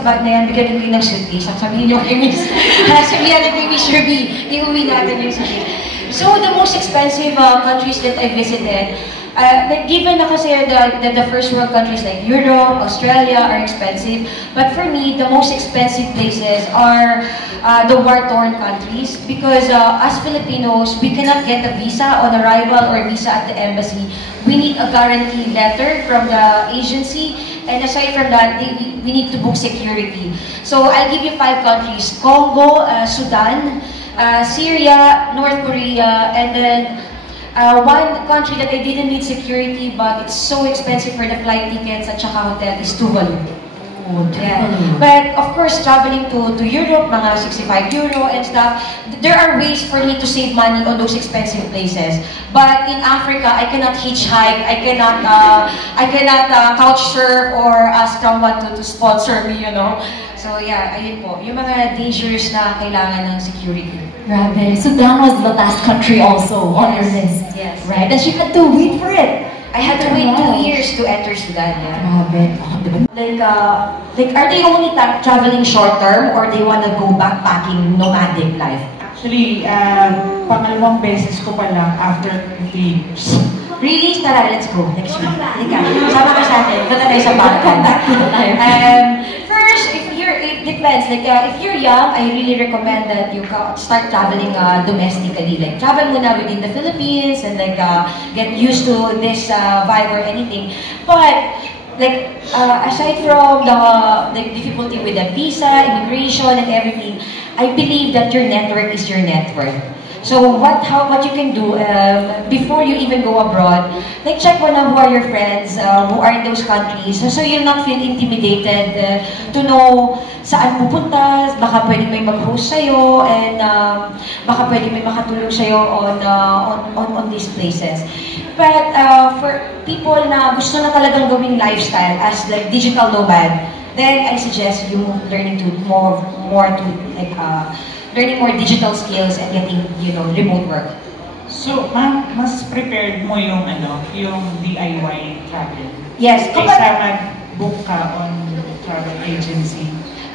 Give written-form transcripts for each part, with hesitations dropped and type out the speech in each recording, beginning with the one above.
sa bag na yan, bigyan natin ng suitcase. Sabihin nyo kay Miss, sabihin natin kay Miss Ruby, iuwi natin yung suitcase. So, the most expensive countries that I visited, given na kasi the first world countries like Europe, Australia are expensive, but for me, the most expensive places are the war-torn countries because as Filipinos, we cannot get a visa on arrival or visa at the embassy. We need a guarantee letter from the agency, and aside from that, we need to book security. So I'll give you 5 countries: Congo, Sudan, Syria, North Korea, and then one country that I didn't need security but it's so expensive for the flight tickets at saka hotel is Tuvalu. Oh, yeah. But of course, traveling to Europe, mga 65 euro and stuff, there are ways for me to save money on those expensive places. But in Africa, I cannot hitchhike, I cannot couch surf or ask someone to sponsor me, you know. So yeah, ayun po, yung mga dangers na kailangan ng security. Grabe. Sudan was the last country also on your list. Yes. Right? And she had to wait for it. I had to wait 2 years to enter Sudan. Yeah. Grabe. Like, are they only traveling short term or they want to go backpacking, nomadic life? Actually, pangalawang beses ko pa lang after 3 years. Really? Tara, let's go. Next week. Sama ka sa atin. Punta tayo sa Balkan. First, it depends. Like, if you're young, I really recommend that you start traveling domestically. Like, travel muna within the Philippines and like get used to this vibe or anything. But like, aside from the difficulty with the visa, immigration, and everything, I believe that your network is your net worth. So what you can do before you even go abroad, like check who are your friends who are in those countries, so you'll not feel intimidated to know saan pupunta, baka pwedeng may mag-host sa'yo, and baka pwedeng may makatulong sa'yo on these places. But for people na gusto na talagang gawing lifestyle as like digital nomad, then I suggest you learning to more to like learning more digital skills and getting, you know, remote work. So, mas prepared mo yung yung DIY travel? Yes. Kaysa mag-book ka on travel agency?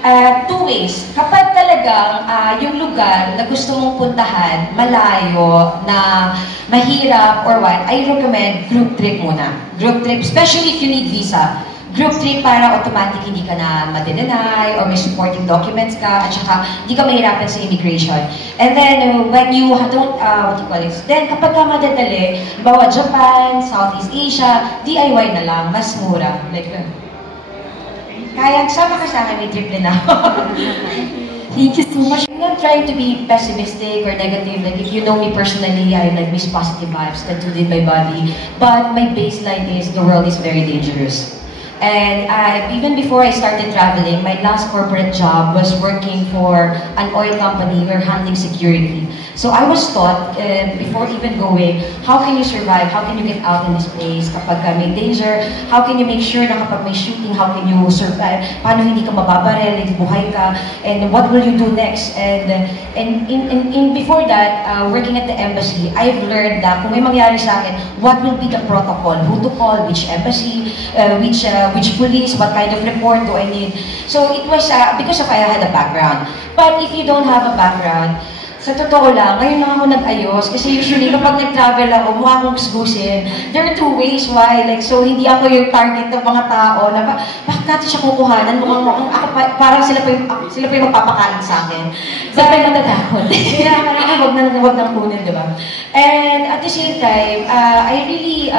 2 ways. Kapag talagang yung lugar na gusto mong puntahan, malayo, na mahirap or what, I recommend group trip muna. Group trip, especially if you need visa. Group trip para automatic hindi ka na madenay or may supporting documents ka at saka hindi ka mahirapan sa immigration. And then when you don't, what you call it, then kapag ka madadali, bawa Japan, Southeast Asia, DIY na lang, mas mura. Like, kaya sama ka sa akin, may trip din ako. Thank you so much. I'm not trying to be pessimistic or negative. Like, if you know me personally, I like miss positive vibes that do in my body. But my baseline is the world is very dangerous. And even before I started traveling, my last corporate job was working for an oil company. We were handling security. So I was taught, before even going, how can you survive? How can you get out in this place? Kapag may danger, how can you make sure na kapag may shooting, how can you survive? Paano hindi ka mababaril, hindi buhay ka? And what will you do next? And before that, working at the embassy, I've learned that kung may mangyari sa akin, what will be the protocol? Who to call? Which embassy? Which police? What kind of report do I need? So it was because I had a background. But if you don't have a background, sa totoo lang, ngayon lang ako nag-ayos kasi usually kapag nag-travel ako, mukha akong gusgusin. There are 2 ways why, like, so hindi ako yung target ng mga tao na bakit natin siya kukuhanan? Mukhang ako, parang sila pa yung magpapakain sa akin. Sila pa yung natatakot. Kaya parang wag nang kunin, di ba? And at the same time, I really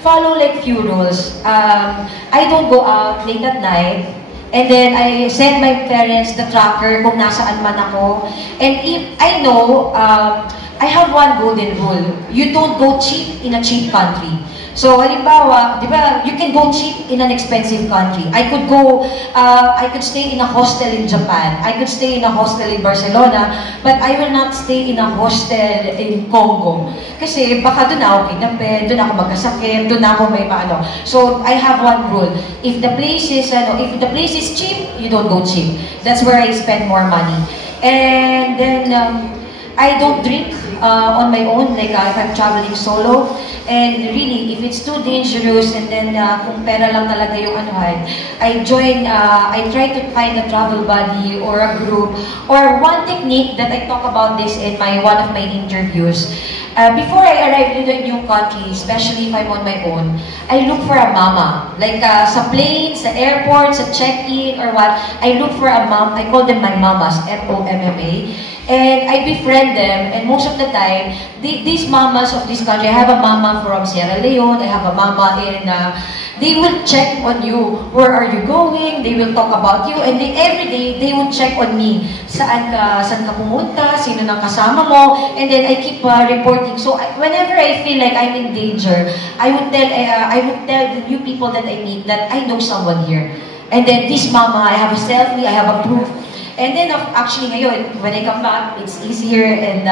follow like few rules. I don't go out late at night. And then I send my parents the tracker kung nasaan man ako. And if I know, I have one golden rule. You don't go cheap in a cheap country. So, halimbawa, di ba, you can go cheap in an expensive country. I could stay in a hostel in Japan. I could stay in a hostel in Barcelona. But I will not stay in a hostel in Congo. Kasi baka doon ako kidnapin, doon ako magkasakit, doon ako may maano. So, I have one rule. If the place is cheap, you don't go cheap. That's where I spend more money. And then, I don't drink on my own, like if I'm traveling solo. And really, if it's too dangerous and then kung pera lang talaga yung anuhan, I try to find a travel buddy or a group. Or one technique that I talk about this in one of my interviews. Before I arrive to the new country, especially if I'm on my own, I look for a mama. Like sa plane, sa airport, sa check-in or what, I look for a mom. I call them my mamas, M-O-M-M-A. And I befriend them, and most of the time, these mamas of this country, I have a mama from Sierra Leone, I have a mama in, they will check on you. Where are you going? They will talk about you, and every day, they will check on me. Saan ka pumunta? Sino nang kasama mo? And then I keep reporting. So whenever I feel like I'm in danger, I would tell the new people that I meet that I know someone here. And then this mama, I have a selfie, I have a proof. And then, actually ngayon, when I come back, it's easier and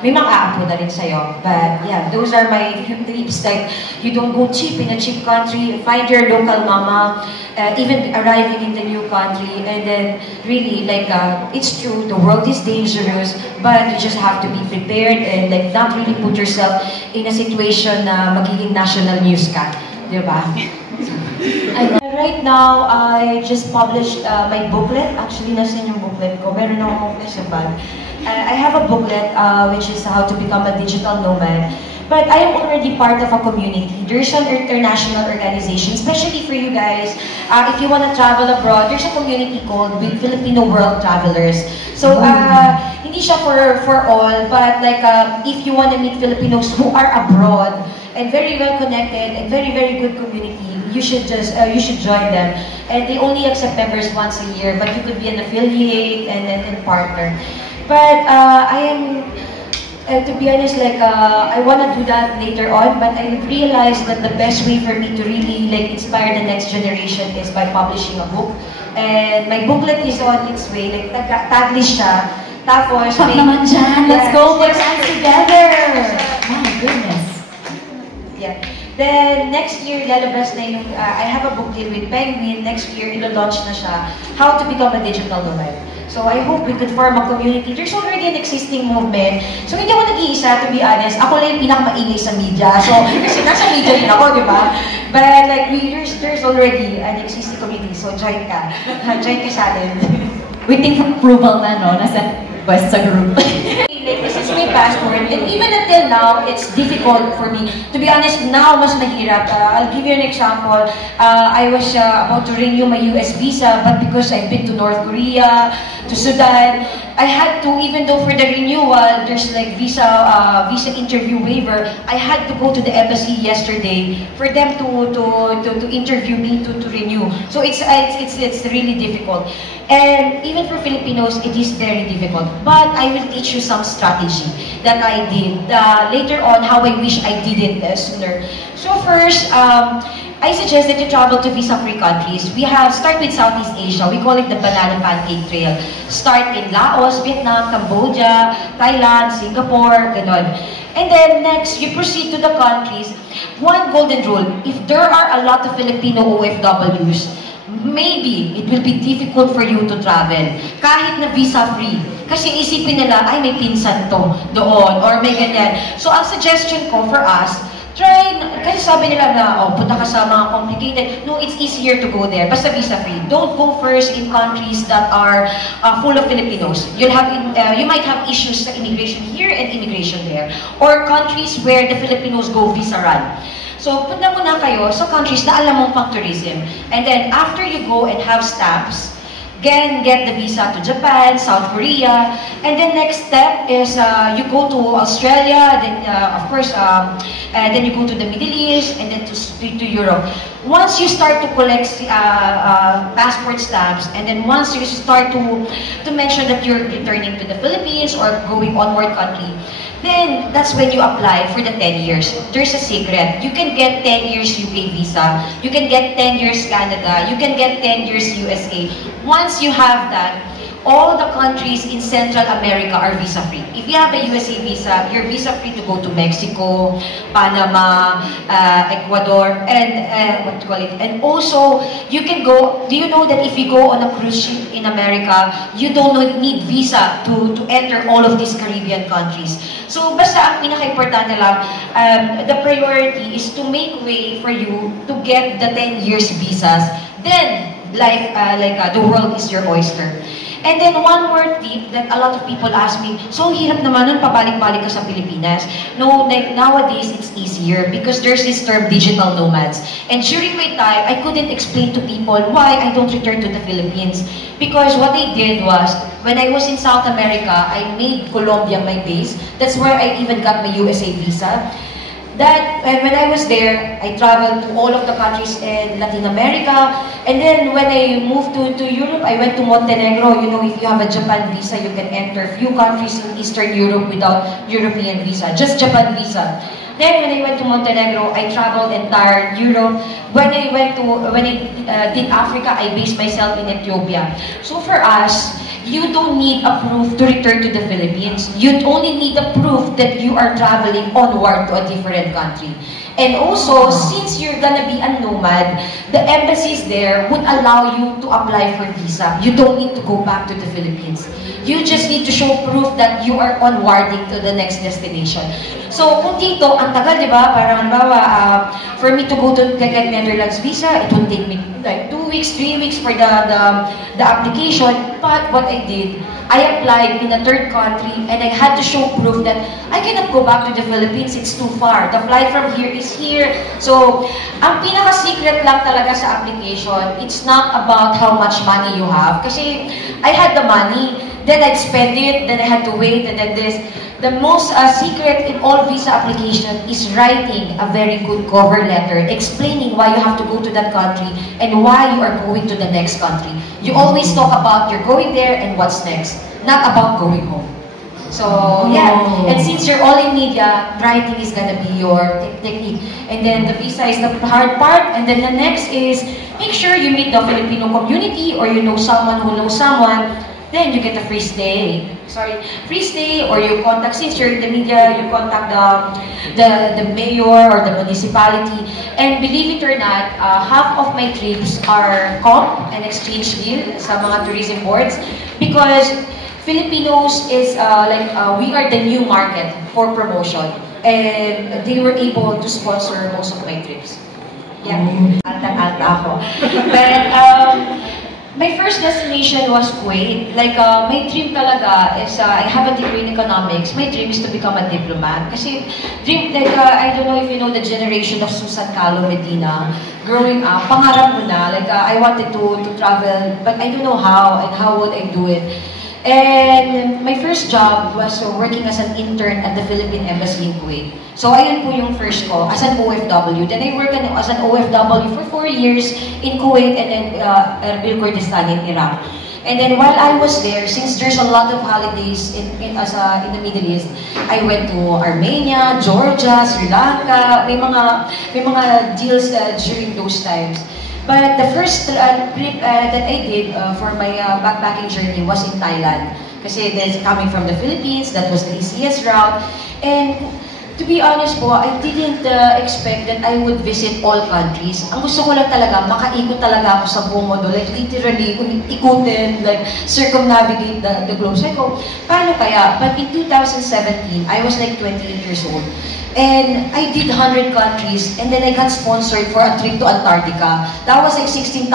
may mga aapo na rin sa'yo. But yeah, those are my tips. Like, you don't go cheap in a cheap country. Find your local mama, even arriving in the new country. And then, really, like, it's true, the world is dangerous, but you just have to be prepared and like not really put yourself in a situation na magiging national news ka. Diba? Right now, I just published my booklet. Actually, nasa yung booklet ko. Meron akong booklet sa bag. I have a booklet which is how to become a digital nomad. But I am already part of a community. There's an international organization, especially for you guys. If you want to travel abroad, there's a community called Filipino World Travelers. So, hindi siya for all, but like if you want to meet Filipinos who are abroad and very well connected and very good community, you should join them. And they only accept members once a year, but you could be an affiliate and partner. But I am, to be honest, like I want to do that later on, but I realized that the best way for me to really like inspire the next generation is by publishing a book. And my booklet is on its way, like taglish siya. Tapos, Fuck naman dyan. Let's go for time together. My goodness. Yeah. Then, next year, lalabas na yung, I have a book deal with Penguin. Next year, ilo-launch na siya, How to Become a Digital Nomad. So, I hope we could form a community. There's already an existing movement. So, hindi ako nag-iisa, to be honest. Ako lang yung pinakamaingay sa media. So, kasi nasa media din ako, di ba? But, like, there's already an existing community. So, join ka. Join ka sa atin. Waiting for approval na, no? Nasa request sa group. Like, this is my passport, and even until now, it's difficult for me. To be honest, now mas mahirap. I'll give you an example. I was about to renew my US visa, but because I've been to North Korea, to Sudan, I had to, even though for the renewal, there's like visa interview waiver, I had to go to the embassy yesterday for them to interview me to renew. So it's really difficult. And even for Filipinos, it is very difficult. But I will teach you some strategy that I did. Later on, how I wish I did it sooner. So first, I suggest that you travel to visa-free countries. Start with Southeast Asia. We call it the Banana Pancake Trail. Start in Laos, Vietnam, Cambodia, Thailand, Singapore, ganon. And then next, you proceed to the countries. One golden rule, if there are a lot of Filipino OFWs, maybe it will be difficult for you to travel. Kahit na visa-free. Kasi isipin nila, ay may pinsan to doon, or may ganyan. So ang suggestion ko for us, kasi sabi nila na, punta ka sa mga complicated. No, it's easier to go there. Basta visa-free. Don't go first in countries that are full of Filipinos. You might have issues sa immigration here and immigration there. Or countries where the Filipinos go visa-run. So, punta muna kayo sa countries na alam mong pang tourism. And then, after you go and have stamps, again, get the visa to Japan, South Korea, and then next step is you go to Australia, then of course, then you go to the Middle East, and then to Europe. Once you start to collect passport stamps, and then once you start to mention that you're returning to the Philippines or going onward country, then that's when you apply for the 10 years. There's a secret. You can get 10 years UK visa. You can get 10 years Canada. You can get 10 years USA. Once you have that, all the countries in Central America are visa-free. If you have a USA visa, you're visa-free to go to Mexico, Panama, Ecuador, and what do you call it? And also, you can go. Do you know that if you go on a cruise ship in America, you don't need visa to enter all of these Caribbean countries. So, basta ang pinaka-importante lang, the priority is to make way for you to get the 10 years visas. Then, the world is your oyster. And then one more tip that a lot of people ask me, so hirap naman nun, pabalik-balik ka sa Pilipinas. No, like nowadays, it's easier because there's this term digital nomads. And during my time, I couldn't explain to people why I don't return to the Philippines. Because what I did was, when I was in South America, I made Colombia my base. That's where I even got my USA visa. When I was there, I traveled to all of the countries in Latin America. And then when I moved to Europe, I went to Montenegro. You know, if you have a Japan visa, you can enter few countries in Eastern Europe without European visa, just Japan visa. Then when I went to Montenegro, I traveled entire Europe. When I did Africa, I based myself in Ethiopia. So for us, you don't need a proof to return to the Philippines. You only need a proof that you are traveling onward to a different country. And also, since you're gonna be a nomad, the embassies there would allow you to apply for visa. You don't need to go back to the Philippines. You just need to show proof that you are onwarding to the next destination. So, kung dito, ang tagal, di ba? Parang, halimbawa, for me to go to get Netherlands visa, it would take me like 2 weeks, 3 weeks for the application. But what I did, I applied in a third country and I had to show proof that I cannot go back to the Philippines, it's too far. The flight from here is here. So, ang pinaka-secret lang talaga sa application, it's not about how much money you have. Kasi I had the money, then I'd spend it, then I had to wait, and then this. The most secret in all visa application is writing a very good cover letter explaining why you have to go to that country and why you are going to the next country. You always talk about you're going there and what's next, not about going home. So, yeah. And since you're all in media, writing is gonna be your technique. And then the visa is the hard part. And then the next is make sure you meet the Filipino community or you know someone who knows someone. Then you get a free stay. Free stay, or you contact, since you're in the media, you contact the mayor or the municipality. And believe it or not, half of my trips are comp and exchange deal sa mga tourism boards because Filipinos is we are the new market for promotion. And they were able to sponsor most of my trips. Yeah, alta-alta ako. But, my first destination was Kuwait. Like, my dream talaga is, I have a degree in economics. My dream is to become a diplomat. Kasi, I don't know if you know the generation of Susan Calo Medina. Growing up, pangarap mo na. Like, I wanted to travel, but I don't know how and how would I do it. And my first job was working as an intern at the Philippine Embassy in Kuwait. So, ayun po yung first ko, as an OFW. Then I worked as an OFW for 4 years in Kuwait and then Erbil Kurdistan in Iraq. And then while I was there, since there's a lot of holidays in the Middle East, I went to Armenia, Georgia, Sri Lanka. May mga deals during those times. But the first trip that I did for my backpacking journey was in Thailand. Kasi coming from the Philippines, that was the easiest route. And to be honest po, I didn't expect that I would visit all countries. Ang gusto ko lang talaga, makaikot talaga ako sa buong mundo. Like literally, ikutin, like circumnavigate the globe. So I go, paano kaya? But in 2017, I was like 28 years old. And I did 100 countries, and then I got sponsored for a trip to Antarctica. That was like $16,000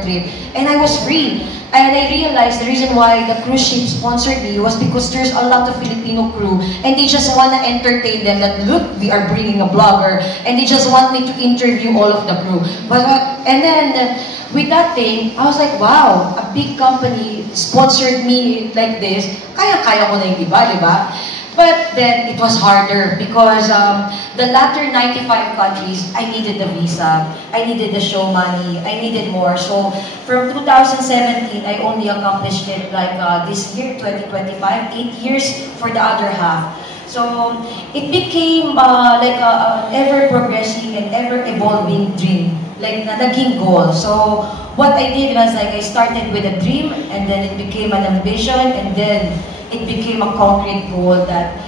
trip, and I was free. And I realized the reason why the cruise ship sponsored me was because there's a lot of Filipino crew, and they just want to entertain them that, look, we are bringing a blogger, and they just want me to interview all of the crew. And then, with that thing, I was like, wow, a big company sponsored me like this. Kaya-kaya ko na yung iba, di ba? But then, it was harder because the latter 95 countries, I needed the visa, I needed the show money, I needed more. So, from 2017, I only accomplished it like this year, 2025, 8 years for the other half. So it became like a ever-progressing and ever-evolving dream, like na naging goal. So what I did was like I started with a dream, and then it became an ambition, and then it became a concrete goal that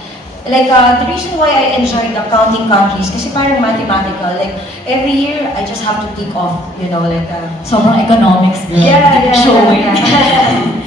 like, the reason why I enjoy the counting countries, kasi parang mathematical, like, every year, I just have to tick off, you know, like, Sobrang economics din. yeah, Showing. yeah.